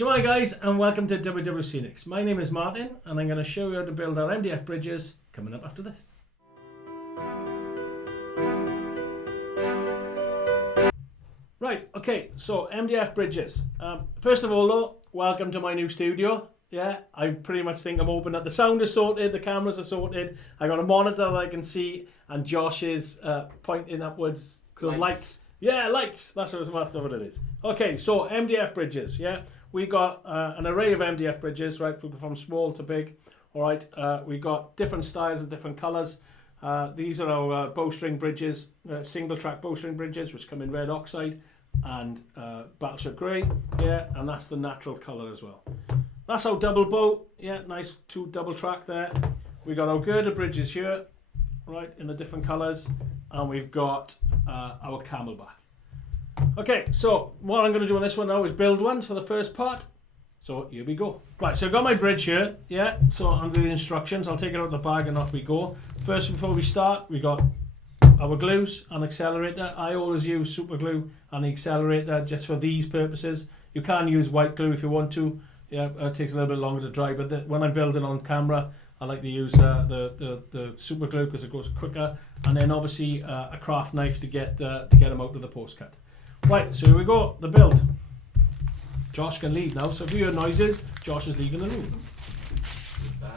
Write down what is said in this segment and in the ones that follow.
Shemai guys, and welcome to WWSCenics. My name is Martin and I'm going to show you how to build our MDF bridges coming up after this. Right, okay, so MDF bridges. First of all though, welcome to my new studio. Yeah, I pretty much think I'm hoping that the sound is sorted, the cameras are sorted, I got a monitor that I can see, and Josh is pointing upwards to the lights. Yeah, lights, that's what it is. Okay, so MDF bridges, yeah. We got an array of MDF bridges, right, from small to big. All right, we got different styles and different colours. These are our bowstring bridges, single track bowstring bridges, which come in red oxide and battleship grey. Yeah, and that's the natural colour as well. That's our double bow. Yeah, nice two double track there. We got our girder bridges here, right, in the different colours, and we've got our camelback. Okay, so what I'm going to do on this one now is build one for the first part. So here we go. Right, so I've got my bridge here. Yeah, so under the instructions, I'll take it out of the bag and off we go. First, before we start, we got our glues and accelerator. I always use super glue and the accelerator just for these purposes. You can use white glue if you want to. Yeah, it takes a little bit longer to dry, but when I'm building on camera, I like to use the super glue because it goes quicker, and then obviously a craft knife to get them out of the post cut. Right, so here we go, the build. Josh can leave now, so if you hear noises, Josh is leaving the room. Goodbye.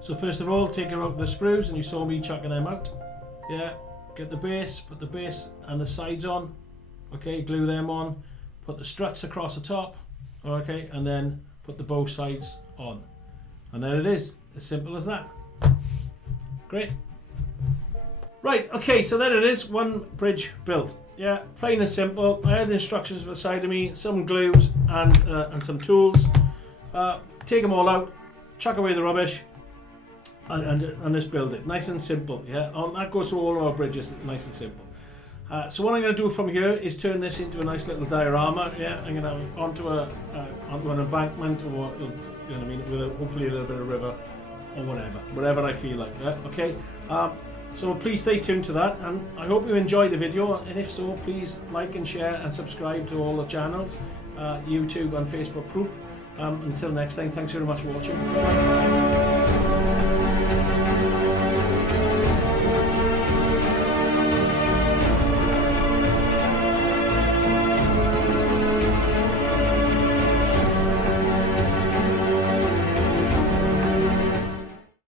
So first of all, take out the sprues, and you saw me chucking them out. Yeah, get the base, put the base and the sides on. Okay, glue them on. Put the struts across the top. Okay, and then put the both sides on. And there it is, as simple as that. Great. Right, okay, so there it is, one bridge built. Yeah, plain and simple. I had the instructions beside of me, some glues and some tools. Take them all out, chuck away the rubbish, and just build it. Nice and simple, yeah. That goes through all our bridges, nice and simple. So what I'm going to do from here is turn this into a nice little diorama. Yeah, I'm going to onto an embankment, or you know what I mean, with hopefully a little bit of river or whatever I feel like. Yeah, okay. So please stay tuned to that, and I hope you enjoy the video. And if so, please like and share and subscribe to all the channels, YouTube and Facebook group. Until next time, thanks very much for watching. Bye.